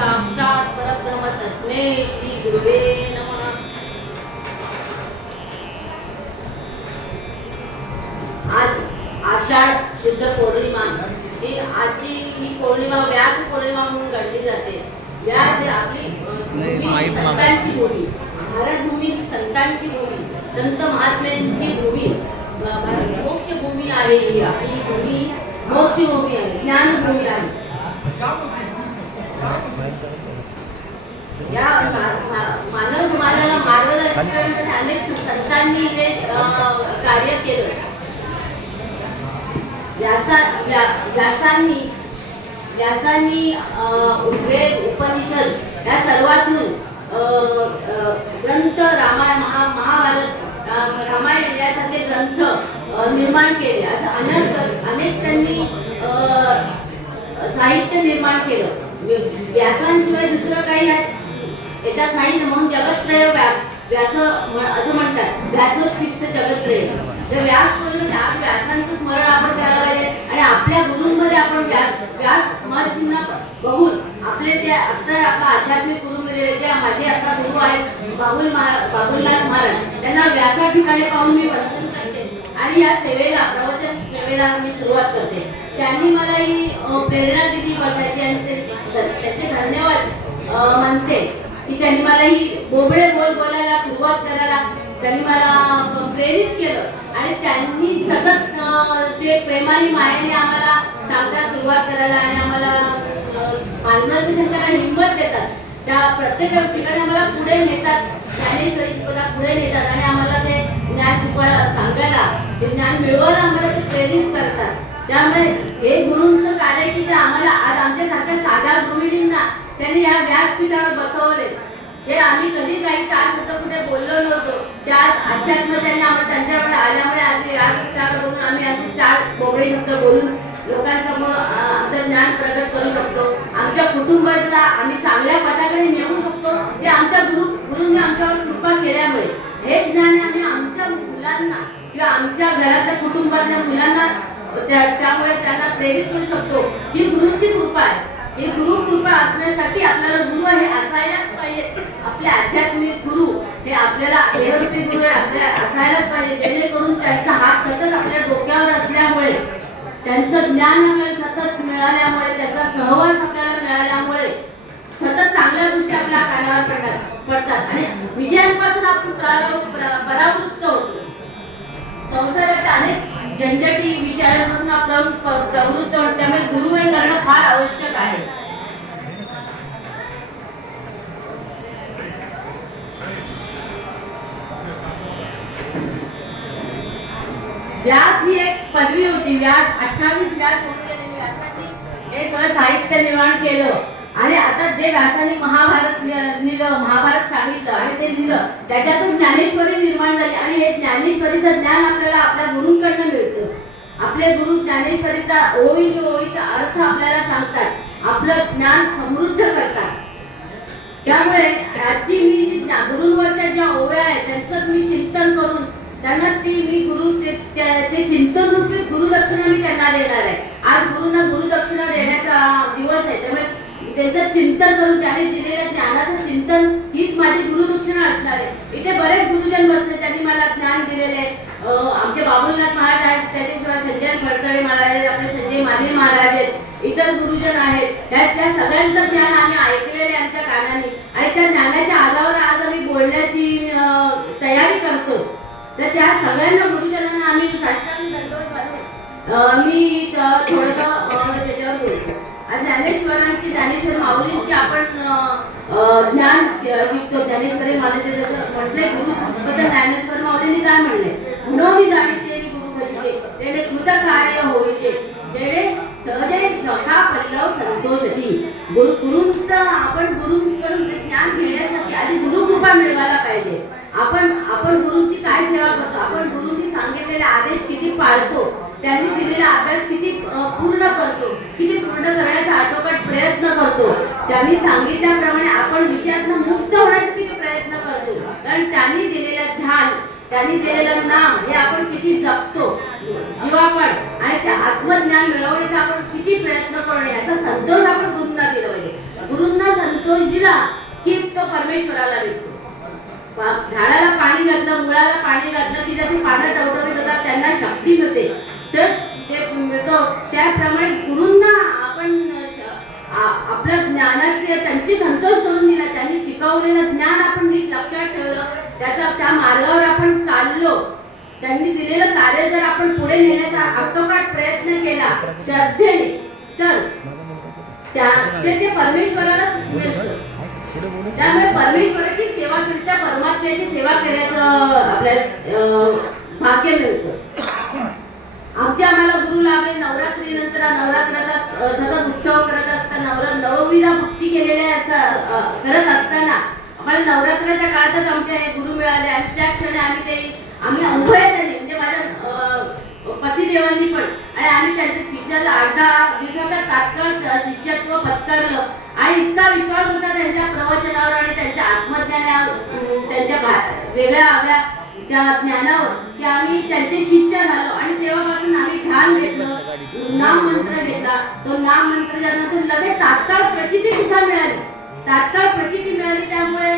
साक्षात परब्रह्म तस्मै श्री गुरुवे नमः. आज आषाढ शुद्ध पौर्णिमा. ही आजची ही पौर्णिमा व्यास पौर्णिमा म्हणून गणली जाते. व्यास ही आपली. संतांची भूमी. भारत भूमी ही संतांची भूमी. संत महात्म्यांची भूमी. मोक्ष भूमी आहे ही. आपली भूमी मोक्ष भूमी आहे. ज्ञान भूमी आहे. या मानव अनेक संतांनी कार्य केलं. व्यासा व्यासांनी व्यासांनी उपनिषद या सर्वातून ग्रंथ रामायण महा महाभारत रामायण यासारखे ग्रंथ निर्माण केले. असं अनेक अनेक त्यांनी साहित्य निर्माण केलं. व्यासांशिवाय दुसरं काही आहे याच्यात नाही ना म्हणून जगत्रय व्यास असं म्हणतात. व्यासोचित जगत्रय तर व्यास करून व्यासांचं स्मरण आपण करायला पाहिजे. आणि आपल्या गुरूंमध्ये आपण व्यास व्यास महर्षींना बघून आपले जे आता आपला आध्यात्मिक गुरु मिळाले जे माझे आता गुरु आहेत बाबुल महाराज बाबुलनाथ महाराज त्यांना व्यासा ठिकाणी पाहून मी वर्तन करते. आणि या सेवेला प्रवचन सेवेला मी सुरुवात करते. त्यांनी मला ही प्रेरणा दिली बसायची आणि त्याचे धन्यवाद मानते म्हणते की त्यांनी मला ही बोबळे बोल बोलायला सुरुवात करायला त्यांनी मला प्रेरित केलं. आणि त्यांनी सतत ते प्रेमाने मायाने आम्हाला सांगता सुरुवात करायला आणि आम्हाला अ, करायला हिंमत देतात. त्या प्रत्येक ठिकाणी आम्हाला पुढे नेतात. ज्ञानेश्वरी शिकवला पुढे नेतात. आणि आम्हाला ते ज्ञान शिकवायला सांगायला ते ज्ञान मिळवायला आम्हाला ते प्रेरित करतात. त्यामुळे हे गुरुंचं कार्य की ते आम्हाला आज आमच्यासारख्या साध्या गृहिणींना त्यांनी या व्यासपीठावर बसवले. हे आम्ही कधी काही चार शब्द कुठे बोललो नव्हतो. त्या अध्यात्म त्यांनी आम्हाला त्यांच्याकडे आल्यामुळे आज व्यासपीठावर बघून आम्ही असे चार बोबडे शब्द बोलून लोकांसमोर आमचं ज्ञान प्रगट करू शकतो. आमच्या कुटुंबाला आम्ही चांगल्या पटाकडे नेऊ शकतो. हे आमच्या गुरु गुरुंनी आमच्यावर कृपा केल्यामुळे. हे ज्ञान आम्ही आमच्या मुलांना किंवा आमच्या घरातल्या कुटुंबातल्या मुलांना त्यामुळे त्यांना प्रेरित करू शकतो. ही गुरुची कृपा आहे. ही गुरु कृपा असण्यासाठी आपल्याला गुरु हे असायलाच पाहिजे. आपले आध्यात्मिक गुरु हे आपल्याला गुरु आपल्या असायलाच पाहिजे. जेणेकरून त्यांचा हात सतत आपल्या डोक्यावर असल्यामुळे त्यांचं ज्ञान आपल्याला सतत मिळाल्यामुळे त्याचा सहवास आपल्याला मिळाल्यामुळे सतत चांगल्या गोष्टी आपल्या कानावर पडतात पडतात. आणि विषयांपासून आपण पराव- परावृत्त होतो. संसाराच्या अनेक झंझटी विषयापासून आपण प्रवृत्त त्यामुळे गुरु हे करणं फार आवश्यक आहे. व्यास ही एक पदवी होती. व्यास अठ्ठावीस व्यास हे सगळं साहित्य निर्माण केलं. आणि आता जे व्यासाने महाभारत लिहिलं महाभारत सांगितलं आणि ते लिहिलं त्याच्यातून ज्ञानेश्वरी निर्माण झाली. आणि हे ज्ञानेश्वरीचं ज्ञान आपल्याला आपल्या गुरूंकडनं मिळतं. आपले गुरु ज्ञानेश्वरीचा ओळी ओळीचा अर्थ आपल्याला सांगतात. आपलं ज्ञान समृद्ध करतात. त्यामुळे आजची मी गुरुंवरच्या ज्या ओव्या आहेत त्यांचं मी चिंतन करून त्यांना ती मी गुरु ते- ते चिंतन रूपी गुरुदक्षिणा मी त्यांना देणार आहे. आज गुरुंना गुरुदक्षिणा देण्याचा दिवस आहे. त्यामुळे त्यांचं चिंतन करून त्याने दिलेल्या ज्ञानाचं चिंतन हीच माझी गुरुदक्षिणा असणार आहे. इथे बरेच गुरुजन बसले त्यांनी मला ज्ञान दिलेले आहे. हो, आमच्या आमचे बाबुलनाथ महाराज आहेत त्याच्याशिवाय संजय फडतळे महाराज आहेत आपले संजय माने महाराज आहेत इतर गुरुजन आहेत त्या त्या सगळ्यांचं ज्ञान आम्ही ऐकलेले आमच्या कानाने. आणि त्या ज्ञानाच्या आधारावर आज आम्ही बोलण्याची तयारी करतो. तर त्या सगळ्यांना गुरुजनांना आम्ही साष्टांग दंडवत मी थोडंसं त्याच्यावर बोलतो. आणि ज्ञानेश्वरांची ज्ञानेश्वर माऊलींची आपण ज्ञान शिकतो. ज्ञानेश्वरी माऊलीचे जसं म्हटले गुरु फक्त ज्ञानेश्वर माऊलींनी काय म्हणले गुणोनी जाणीते गुरु भजिते तेणे कृत कार्य होईते जेणे सहजे शखा पल्लव संतोषती. गुरु गुरुंचं आपण गुरुंकडून ज्ञान घेण्यासाठी आधी गुरु कृपा मिळवायला पाहिजे. आपण आपण गुरुची काय सेवा करतो? आपण गुरुनी सांगितलेले आदेश किती पाळतो? त्यांनी दिलेला अभ्यास किती पूर्ण करतो? किती पूर्ण करण्याचा आटोकाट प्रयत्न करतो? त्यांनी सांगितल्याप्रमाणे आपण विषयातनं मुक्त होण्याचा किती प्रयत्न करतो. कारण त्यांनी दिलेलं ध्यान त्यांनी दिलेलं नाम हे आपण किती जपतो जीवापण आणि ते आत्मज्ञान मिळवण्याचा आपण किती प्रयत्न करणे याचा संतोष आपण गुरूंना दिला पाहिजे. गुरुंना संतोष दिला की तो परमेश्वराला भेटतो. झाडाला पाणी घातलं मुळाला पाणी घातलं की जसे पानं टवटवीत होतात त्यांना शक्ती मिळते. तर ते मिळतो. त्याप्रमाणे गुरुंना आपण आपल्या ज्ञानाचे त्यांची संतोष करून दिला त्यांनी शिकवलेलं ज्ञान आपण नीट लक्षात ठेवलं त्याचा त्या मार्गावर आपण चाललो त्यांनी दिलेलं कार्य जर आपण पुढे नेण्याचा आटोकाट प्रयत्न केला श्रद्धेने तर त्या ते ते परमेश्वरालाच मिळतं. त्यामुळे परमेश्वराची सेवा केली त्या परमात्म्याची सेवा केल्याचं आपल्या भाग्य मिळतं. आमच्या आम्हाला गुरु लागले नवरात्री नंतर नवरात्राचा सतत उत्सव करत असताना नवरा नववीला भक्ती केलेल्या करत असताना आम्हाला नवरात्राच्या काळातच आमचे हे गुरु मिळाले आणि त्या क्षणी आम्ही ते आम्ही अनुभव म्हणजे माझ्या अं, पतिदेवांनी पण. आणि आम्ही त्यांच्या शिष्याला अर्धा दिवसाचा तात्काळ शिष्यत्व पत्करलं. आणि इतका विश्वास होता त्यांच्या प्रवचनावर आणि त्यांच्या आत्मज्ञानावर त्यांच्या वेगळ्या आगळ्या त्या ज्ञानावर की आम्ही त्यांचे शिष्य झालो. आणि तेव्हापासून आम्ही ध्यान घेतलं नाम मंत्र घेतला. तो नाम मंत्र झाल्यानंतर लगेच तात्काळ प्रचिती सुद्धा मिळाली. तात्काळ प्रचिती मिळाली त्यामुळे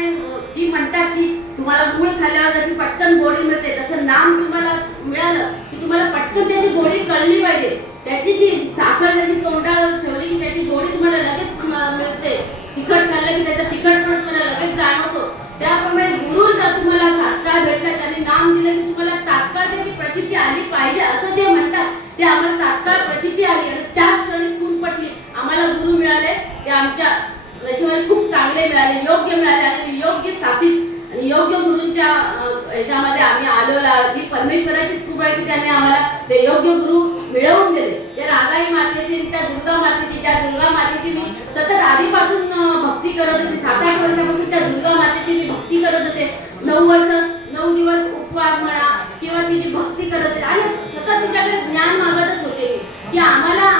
जी म्हणतात की तुम्हाला गुळ खाल्ल्यावर जशी पटकन गोडी मिळते तसं नाम तुम्हाला मिळालं की तुम्हाला पटकन त्याची गोडी कळली पाहिजे. त्याची जी साखर जशी तोंडावर ठेवली की त्याची गोडी तुम्हाला लगेच मिळते. तिखट खाल्लं की त्याचा तिखटपण तुम्हाला लगेच जाणवतो. त्याप्रमाणे गुरु जर तुम्हाला तात्काळ भेटला त्याने नाम दिलं की तुम्हाला तात्काळ त्याची प्रचिती आली पाहिजे असं जे म्हणतात ते आम्हाला तात्काळ प्रचिती आली आणि त्या क्षणी खून पटली. आम्हाला गुरु मिळाले ते आमच्या नशिबाने खूप चांगले मिळाले योग्य मिळाले आणि योग्य स्थापित आणि योग्य गुरुंच्या याच्यामध्ये ह्याच्यामध्ये आम्ही आलो जी परमेश्वराची खूप आहे की त्याने आम्हाला ते योग्य गुरु मिळवून दिले. ते रागाई मातेची त्या दुर्गा मातेची त्या दुर्गा मातेची मी सतत आधीपासून भक्ती करत होते. सात आठ वर्षापासून त्या दुर्गा मातेची मी भक्ती करत होते. नऊ वर्ष नऊ दिवस उपवास म्हणा किंवा तिची भक्ती करत होते. आणि सतत तिच्याकडे ज्ञान मागतच होते मी. की आम्हाला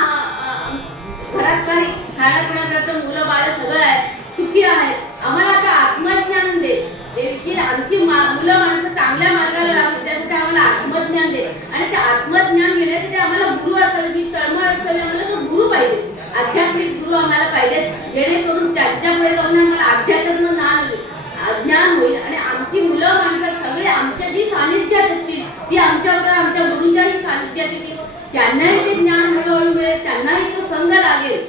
घरात काही खाण्यापिण्याचं मुलं बाळ सगळं आहे सुखी आहेत. आम्हाला आता आत्मज्ञान दे. दे की आमची मुलं माणसं चांगल्या मार्गाला लागू त्यासाठी आम्हाला आत्मज्ञान दे. आणि ते आत्मज्ञान घेण्यासाठी आम्हाला गुरु असावे जी तळमळ असावी आम्हाला तो गुरु पाहिजे. आध्यात्मिक गुरु आम्हाला पाहिजेत जेणेकरून त्यांच्यामुळे जाऊन आम्हाला अध्यात्म ज्ञान ज्ञान होईल. आणि आमची मुलं माणसं सगळे आमच्या जी सानिध्यात असतील. ती आमच्याबरोबर आमच्या गुरुंच्याही सानिध्यात येतील. त्यांनाही ते ज्ञान हळूहळू मिळेल त्यांनाही तो संघ लागेल.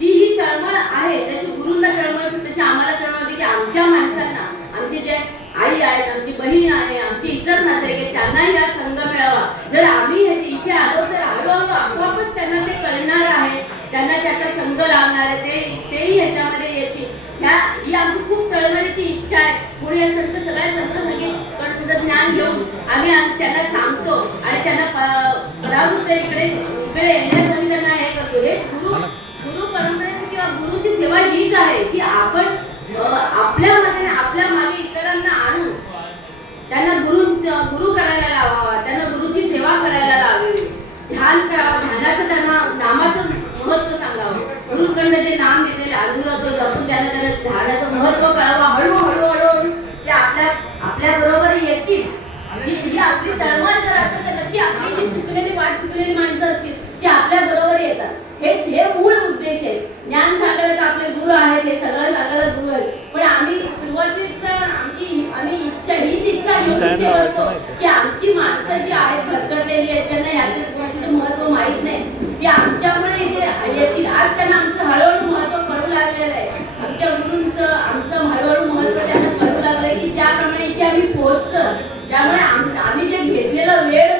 ती ही तळमळ आहे. जशी गुरुंना तळमळ तशी आम्हाला तळमळ होती की आमच्या माणसांना. आमचे जे आई आहेत आमची बहीण आहे आमची इतर नातेवाईक आहेत, त्यांनाही हा संघ मिळावा. जर आम्ही इथे आलो तर आलो आपोआपच त्यांना ते कळणार आहे. त्यांना त्याचा संघ लागणार आहे. ते तेही ह्याच्यामध्ये येतील. ह्या ही आमची खूप तळमळीची इच्छा आहे. पुढे असेल तर सगळ्या संत सगळे तुझं ज्ञान घेऊन आम्ही त्यांना सांगतो. आणि त्यांना परावृत्त इकडे इकडे येण्यासाठी हे गुरु गुरु परंपरेची किंवा गुरुची सेवा हीच आहे की आपण आपल्या मागे आपल्या मागे इतरांना त्यांना गुरु गुरु करायला लावावा त्यांना गुरुची सेवा करायला लावावी ध्यान करावं ध्यानाचं त्यांना नामाचं महत्त्व सांगावं. गुरुकडनं जे नाम दिलेले अधुरा तो जपून त्यांना त्यांना ध्यानाचं महत्त्व कळावं. हळू हळू हळू हळू ते आपल्या आपल्या बरोबर येतील ही ही आपली तळमळ जर असेल तर नक्की आपली जी चुकलेली वाट चुकलेली माणसं असतील ती आपल्या बरोबर येतात हे हे मूळ उद्देश आहे ज्ञान झालं हे सगळं पण आम्ही सुरुवातीच आमची आम्ही इच्छा हीच इच्छा घेऊन का? आमची माणसं जी आहेत आहेत त्यांना याचे महत्त्व माहीत नाही की आमच्यामुळे इथे येतील. आज त्यांना आमचं हळूहळू महत्त्व कळू लागलेलं आहे. आमच्या गुरूंचं आमचं हळूहळू महत्त्व त्यांना कळू लागलं की त्याप्रमाणे इथे आम्ही पोहोचतो त्यामुळे आम- आम्ही जे घेतलेलं वेळ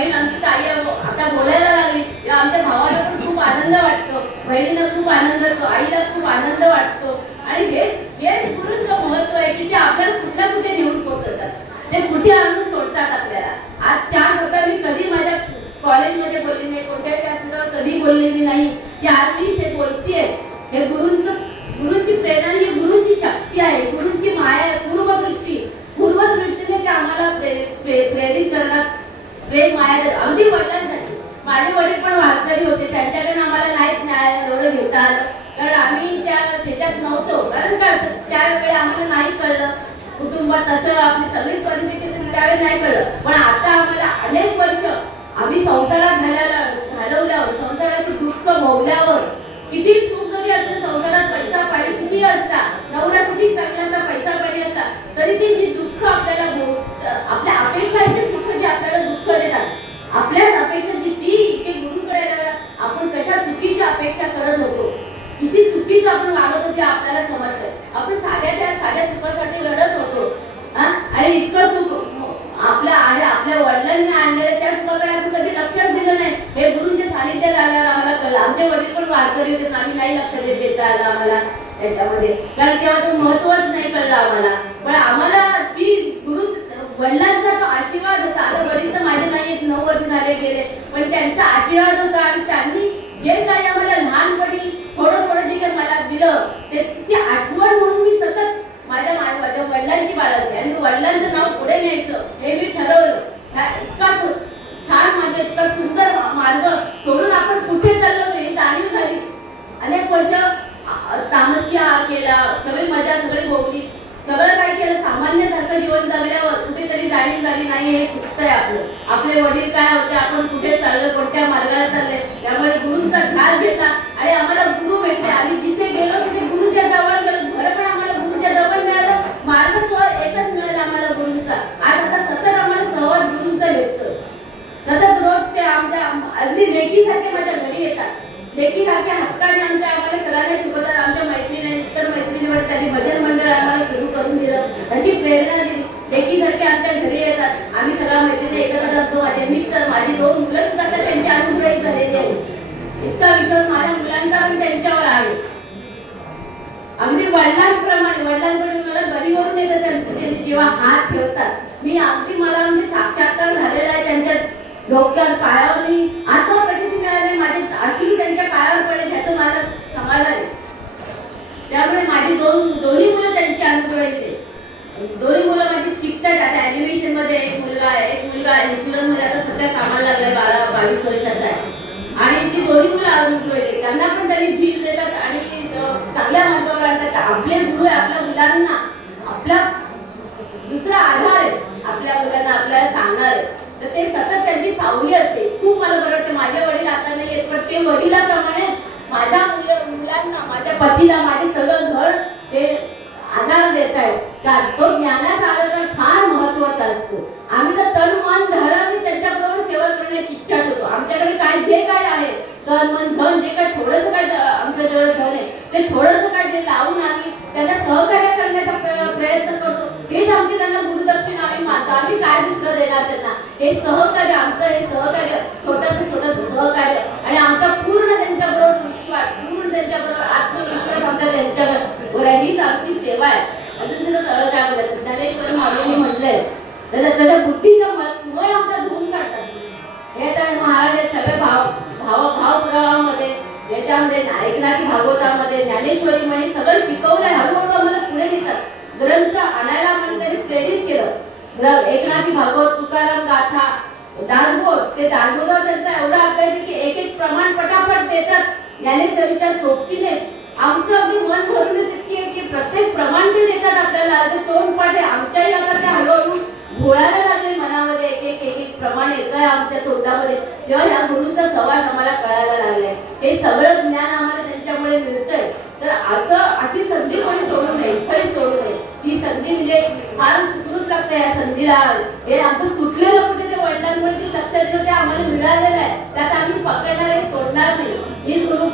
बहीण आमची ताई आता बोलायला लागली. या आमच्या भावाला पण खूप आनंद वाटतो. बहिणीला खूप आनंद होतो आईला खूप आनंद वाटतो. आणि हे हेच गुरुंचं महत्त्व आहे की ते आपल्याला कुठल्या कुठे घेऊन पोहोचवतात ते कुठे आणून सोडतात आपल्याला. आज चार शब्द मी कधी माझ्या कॉलेजमध्ये बोलली नाही कोणत्याही व्यासपीठावर कधी बोललेली नाही. की आज मी ते बोलतीये. हे गुरुंचं गुरुंची प्रेरणा ही गुरुची शक्ती आहे. गुरुची माया पूर्वदृष्टी. पूर्वदृष्टीने ते आम्हाला प्रेरित करतात. प्रेम माया देतात. अगदी वडिलांसाठी माझे वडील पण वारकरी होते त्यांच्याकडे आम्हाला नाहीच न्याय एवढं घेतात. कारण आम्ही त्या त्याच्यात नव्हतो. कारण का? त्यावेळी आम्हाला नाही कळलं. कुटुंबात असं आपली सगळी परिस्थिती त्यावेळी नाही कळलं. पण आता आम्हाला अनेक वर्ष आम्ही संसारात घालायला घालवल्यावर संसाराचे दुःख भोगल्यावर किती सुख जरी असलं संसारात पैसा पाणी किती असता नवरा किती चांगला पैसा पाणी असता तरी ती जी दुःख आपल्याला आपल्या अपेक्षांचे दुःख जे आपल्याला दुःख देतात आपल्याच अपेक्षा जी ती इथे गुरुकडे आपण कशा चुकीची अपेक्षा करत होतो किती चुकीचं आपण वागत होते आपल्याला समजतं. आपण साध्या त्या साध्या सुखासाठी लढत होतो. आणि इतकं सुख हो, आपल्या आहे आपल्या वडिलांनी आणलेलं त्या सुखाकडे आपण कधी लक्षात दिलं नाही. हे गुरुंच्या सानिध्यात आल्यावर आम्हाला कळलं. आमचे वडील पण वारकरी होते आम्ही नाही लक्ष देत देता आलं आम्हाला. त्याच्यामध्ये. कारण तेव्हा तो महत्वच नाही कळलं आम्हाला. पण आम्हाला वडिलांचा तो आशीर्वाद होता. आता वडील तर माझे नाही एक नऊ वर्ष झाले गेले. पण त्यांचा आशीर्वाद होता आणि त्यांनी जे काही आम्हाला लहानपणी थोडं थोडं जे काही मला दिलं ते ती आठवण म्हणून मी सतत माझ्या माझ्या वडिलांची बाळगली आणि वडिलांचं नाव पुढे न्यायचं हे मी ठरवलं. इतका छान म्हणजे इतका सुंदर मार्ग सोडून आपण कुठे चाललो हे जाणीव झाली. अनेक वर्ष तामस्या केला सगळी मजा सगळी भोगली सगळं काय केलं? सामान्यसारखं जीवन जगल्यावर तालीम झाली नाही हे चुकतंय आपलं. आपले वडील काय होते आपण कुठे चाललो कोणत्या मार्गाला चालले त्यामुळे गुरुंचा ध्यास घेता. आणि आम्हाला गुरु भेटले आणि जिथे गेलो तिथे गुरुच्या जवळ गेलो. खरं पण आम्हाला गुरुच्या जवळ मिळालं. मार्ग तो एकच मिळाला आम्हाला गुरुंचा. आज आता सतत आम्हाला सहज गुरुंचा भेटतोय सतत रोज ते आमच्या अगदी लेकीसारखे माझ्या घरी येतात. लेकीसारख्या हक्काने आमच्या आम्हाला सगळ्यांना शिकवतात. आमच्या मैत्रिणी इतर मैत्रिणीवर त्यांनी भजन मंडळ आम्हाला सुरू करून दिलं. अशी प्रेरणा दिली. लेकीसारखे आमच्या घरी येतात. आम्ही सगळ्या मैत्रिणी एकत्र जातो. माझे मिस्टर माझी दोन मुलं सुद्धा आता त्यांच्या अनुग्रहित झालेली आहेत. इतका विश्वास माझ्या मुलांचा पण त्यांच्यावर आहे. अगदी वडिलांप्रमाणे वडिलांकडून मला गरीवरून येतात त्यांचे जेव्हा हात ठेवतात मी अगदी मला म्हणजे साक्षात्कार झालेला आहे त्यांच्या डोक्यावर पायावर. मी आत्मप्रसिद्धी मिळाली माझे अशी त्यांच्या पायावर पडेल त्याचं मला समाधान आहे. त्यामुळे माझी दोन दोन्ही मुलं त्यांची अनुग्रहित आहे दोन्ही मुलं माझी शिकतात. आता ऍनिमेशनमध्ये एक मुलगा आहे एक मुलगा इन्शुरन्समध्ये आता सध्या कामाला लागलाय बारा बावीस वर्षाचा आहे. आणि ती दोन्ही मुलं अनुग्रहित त्यांना पण त्यांनी धीर देतात आणि चांगल्या मार्गावर आणतात. आपले गुरु आहे आपल्या मुलांना. आपला दुसरा आधार आहे आपल्या मुलांना आपल्याला सांगणार तर ते सतत त्यांची सावली असते. खूप मला बरं वाटतं माझे वडील आता नाही आहेत पण ते वडिलाप्रमाणे माझ्या मुलं मुलांना माझ्या पतीला माझे सगळं घर ते आधार देत आहेत. का तो ज्ञानाचा आधार फार महत्त्वाचा असतो. आम्ही तर तन मन धनाने त्यांच्याबरोबर सेवा करण्याची इच्छा होतो आमच्याकडे काय जे काय आहे तन मन धन जे काय थोडंसं काय आमच्या जवळ धन आहे ते थोडंसं काय जे लावून आम्ही त्यांना सहकार्य करण्याचा प्रयत्न करतो. हेच आमची त्यांना गुरुदक्षिणा आम्ही मानतो आम्ही काय दुसरं देणार त्यांना? हे सहकार्य आमचं हे सहकार्य छोटस छोटस सहकार्य. आणि आमचा पूर्ण त्यांच्याबरोबर विश्वास म्हणून त्यांच्याबरोबर आत्मविश्वास आमचा त्यांच्यावर. हीच आमची सेवा आहे. अजून सुद्धा तळ ज्ञानेश्वर माऊलींनी म्हटलंय त्याला त्याच्या बुद्धीचं मळ मळ धुवून काढतात. हे तर महाराज सगळे भाव भाव याच्यामध्ये एकनाथी भागवतामध्ये ज्ञानेश्वरीमध्ये सगळं शिकवलंय. हळूहळू आम्हाला पुढे नेतात. ग्रंथ आणायला आपण तरी प्रेरित केलं? एकनाथी भागवत तुकाराम गाथा दासबोध ते दासबोधावर त्यांचा एवढा अभ्यास की एक एक याने त्यांच्या सोबतीने आमचं अगदी मन भरून येते की की प्रत्येक प्रमाण ते देतात आपल्याला ते तोंड पाठे आहे याकडे हळूहळू घोळायला लागले मनामध्ये एक एक एक एक प्रमाण येत आहे आमच्या तोंडामध्ये. तेव्हा ह्या गुरुचा सवाल आम्हाला कळायला लागलाय हे सगळं ज्ञान आम्हाला त्यांच्यामुळे मिळतंय. तर असं अशी संधी कोणी सोडू नये खरी सोडू नये. ती संधी म्हणजे फार सुटूच लागते या संधीला. हे आमचं सुटलेलं कुठे वडिलांमुळे जे लक्षात दिलं ते आम्हाला मिळालेलं आहे. त्यात आम्ही पकडणार आहे सोडणार नाही. हीच गुरु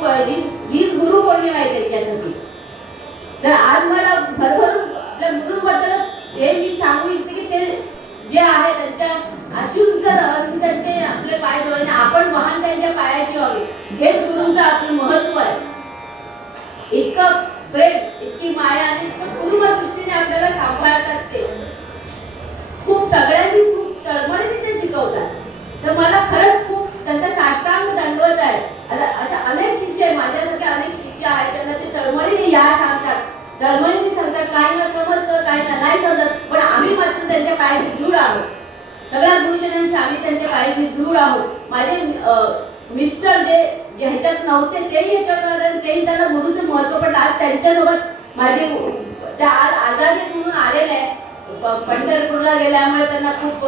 हीच गुरु पौर्णिमा आहे त्याच्यासाठी तर आज मला भरभरून आपल्या गुरुबद्दल हे मी सांगू इच्छिते की ते जे आहे त्यांच्या अशी उंच जर त्यांचे आपले पाय धुवायचे. आपण वाहन त्यांच्या पायाची व्हावी हे गुरुंचं आपलं महत्त्व आहे. इतकं प्रेम इतकी माया आणि इतकं पूर्ण दृष्टीने आपल्याला सांभाळत असते खूप सगळ्यांची खूप तळमळ तर मला खरंच खूप त्यांचा साष्टांग दंडवत आहे. आता अशा अनेक शिष्य आहे माझ्यासारख्या अनेक शिष्य आहेत त्यांना ते तळमळीने या सांगतात. तळमळीने सांगतात काय न समजतं काय न नाही समजत पण आम्ही मात्र त्यांच्या पायाशी दूर आहोत. सगळ्या गुरुजनांशी आम्ही त्यांच्या पायाशी दूर आहोत. माझे मिस्टर जे ह्याच्यात नव्हते तेही ह्याच्यात आले आणि तेही त्यांना गुरुचं महत्त्व पण आज त्यांच्यासोबत माझे त्या आज आजारी म्हणून आलेले आहे पंढरपूरला गेल्यामुळे त्यांना खूप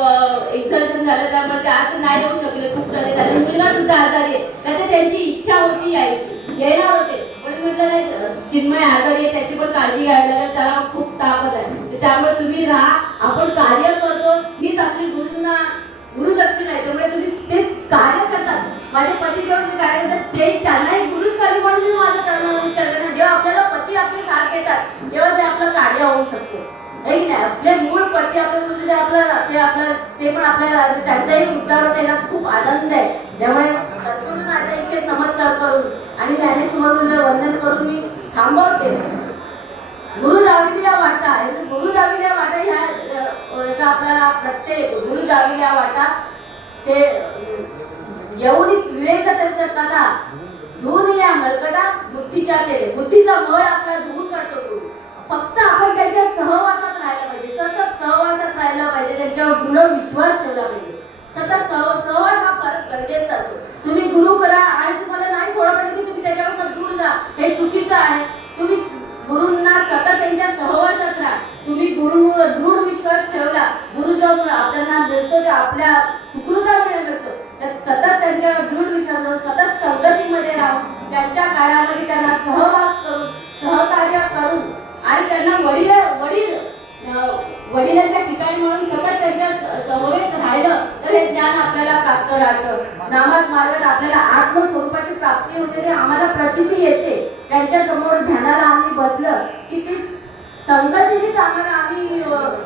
एक्झर्शन झालं. त्यामुळे ते आज नाही येऊ शकले. खूप झाले. झाले मुलगा सुद्धा आजारी आहे. त्याची त्यांची इच्छा होती यायची. येणार होते. पण म्हटलं चिन्मय आजारी आहे. त्याची पण काळजी घ्यायला त्याला खूप ताकद आहे. त्यामुळे तुम्ही राहा. आपण कार्य करतो. हीच आपली गुरुंना गुरुदक्षिणा आहे. त्यामुळे तुम्ही ते कार्य करतात माझे पती जेव्हा ते कार्य करतात ते त्यांना एक गुरुच कार्य म्हणून माझं त्यांना जेव्हा आपल्याला पती आपले साथ येतात तेव्हा ते आपलं कार्य होऊ शकते. नाही नाही आपले मूळ पती आपण आपलं ते आपलं ते पण आपल्याला त्यांचाही उद्धार होते याला खूप आनंद आहे. त्यामुळे सद्गुरूंना आता इथे नमस्कार करून आणि ज्ञानेश्वरूला वंदन करून मी थांबवते. गुरु दाविल्या वाटा गुरु दाविल्या वाटा ह्या एका याचा आपल्याला प्रत्येक गुरु दाविल्या वाटा ते येऊन एवढी विवेक त्यांच्या कथा धुवून या मळकटा बुद्धीच्या ते बुद्धीचा मळ आपला धुवून करतो. फक्त आपण त्यांच्या सहवासात राहायला पाहिजे. सतत सहवासात राहायला पाहिजे. त्यांच्यावर दृढ विश्वास ठेवला पाहिजे. सतत सह सहवास हा फरक गरजेचा असतो. तुम्ही गुरु करा. आणि तुम्हाला नाही थोडं पाहिजे की तुम्ही त्याच्यावर दूर जा. हे चुकीचं आहे. तुम्ही गुरुंना सतत त्यांच्या सहवासात राहा. तुम्ही गुरुवर दृढ विश्वास ठेवला. गुरु जाऊन आपल्याला मिळतो ते आपल्या सुकृतामुळे मिळतो. सतत त्यांच्या दृढ विश्वास सतत संगतीमध्ये राहून त्यांच्या काळामध्ये त्यांना सहवास करून सहकार्य करून आणि त्यांना वडील वडील वडिलांच्या ठिकाणी म्हणून सतत त्यांच्या समवेत राहिलं तर हे ज्ञान आपल्याला प्राप्त राहतं. नामात मार्गात आपल्याला आत्मस्वरूपाची प्राप्ती होते ते आम्हाला प्रचिती येते. त्यांच्यासमोर ध्यानाला आम्ही बसलं की ती संगतीनेच आम्हाला आम्ही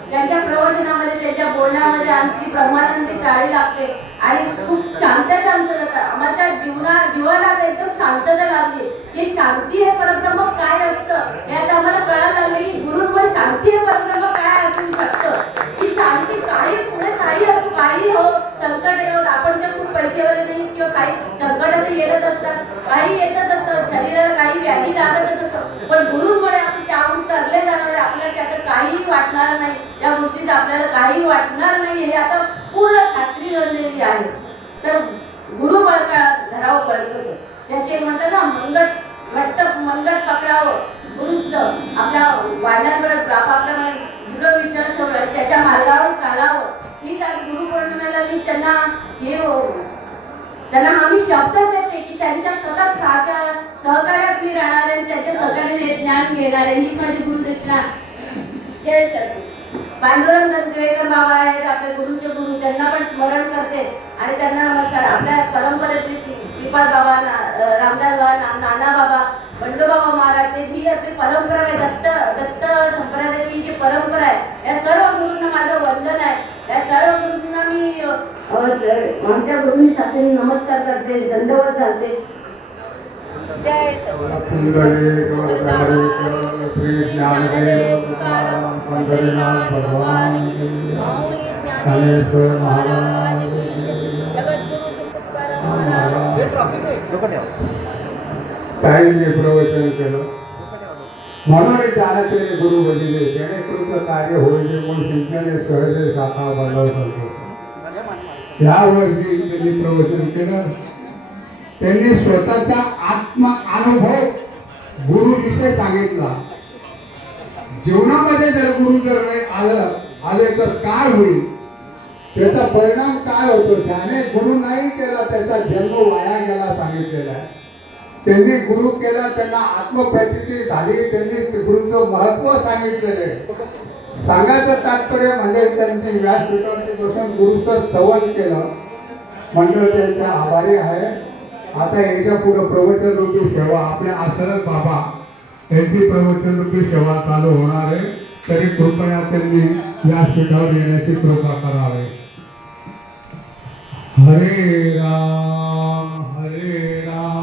त्यांच्या प्रवचनामध्ये त्यांच्या बोलण्यामध्ये आमची ब्रह्मानंदी चाळी लागते. आणि खूप शांतता आमचं जातं आम्हाला जीवना जीवनात एकदम शांतता लागली. की शांती हे परब्रह्म काय असतं हे आता आम्हाला कळायला लागले की गुरुमुळे शांती हे परब्रह्म काय असू शकतं? की शांती काही काही असो काही हो संकट येऊन आपण जे खूप पैसेवाले नाही किंवा काही संकट येतच असतात काही येतच असतं शरीराला काही व्याधी लागतच असतं पण गुरुमुळे आपण त्याहून तरले जाणार आपल्याला त्याचं काहीही वाटणार नाही. या गोष्टीत आपल्याला काही वाटणार नाही हे आता पूर्ण खात्री झालेली आहे. तर गुरु बळका धरावं बळकत त्याचे म्हणतात ना मंगल घट्ट मंगट पकडावं. गुरुचं आपल्या वाढल्याकडे बापाकडे दृढ विश्वास ठेवला त्याच्या मार्गावर चालावं. मी त्या गुरु पौर्णिमेला मी त्यांना हे त्यांना आम्ही शब्द देते की त्यांच्या सतत सहकार सहकार्यात मी राहणार आहे आणि त्यांच्या सहकार्याने ज्ञान घेणार आहे. ही माझी गुरुदक्षिणा जय पांडुरंग दंगेकर बाबा आहेत आपले गुरुचे गुरु. त्यांना पण स्मरण करते आणि त्यांना नमस्कार. आपल्या परंपरेतले श्रीपाद बाबा रामदास बाबा नाना बाबा बंडोबाबा महाराज ते जी आपली परंपरा आहे दत्त दत्त संप्रदायाची जी परंपरा आहे या सर्व गुरूंना माझं वंदन आहे. सर्व गुरूंना मी अं, अं, आमच्या गुरूंनी शासन नमस्कार करते दंडवत घालते जय सद्गुरू. पुंडलिक वरदहरित श्री ज्ञानदेव तुकाराम पंढरीनाथ भगवान की माऊली ज्ञानेश्वर महाराज जगद्गुरु तुकाराम महाराज ताईंनी प्रवचन केलं म्हणून ज्ञानाचे गुरु भजिले त्याने कृत कार्य होईल म्हणून शिंकाने सहजे शाखा या वर्षी त्यांनी प्रवचन केलं. त्यांनी स्वतःचा आत्म अनुभव गुरु विषय सांगितला. जीवनामध्ये जर गुरु जर नाही आलं आले तर काय होईल? त्याचा परिणाम काय होतो? त्याने गुरु नाही केला त्याचा जन्म वाया गेला सांगितलेला आहे. त्यांनी गुरु केला त्यांना आत्मप्रचिती झाली त्यांनी गुरुचं महत्त्व सांगितलेले सांगायचं तात्पर्य म्हणजे त्यांनी व्यासपीठावरती बसून गुरुचं सवन केलं. मंडळ त्यांचा आभारी आहे. आता याच्यापुढे प्रवचन रूपी सेवा आपल्या आश्रम बाबा यांची प्रवचन रूपी सेवा चालू होणार आहे. तरी कृपया त्यांनी या पीठावर येण्याची कृपा करावी. हरे राम हरे राम.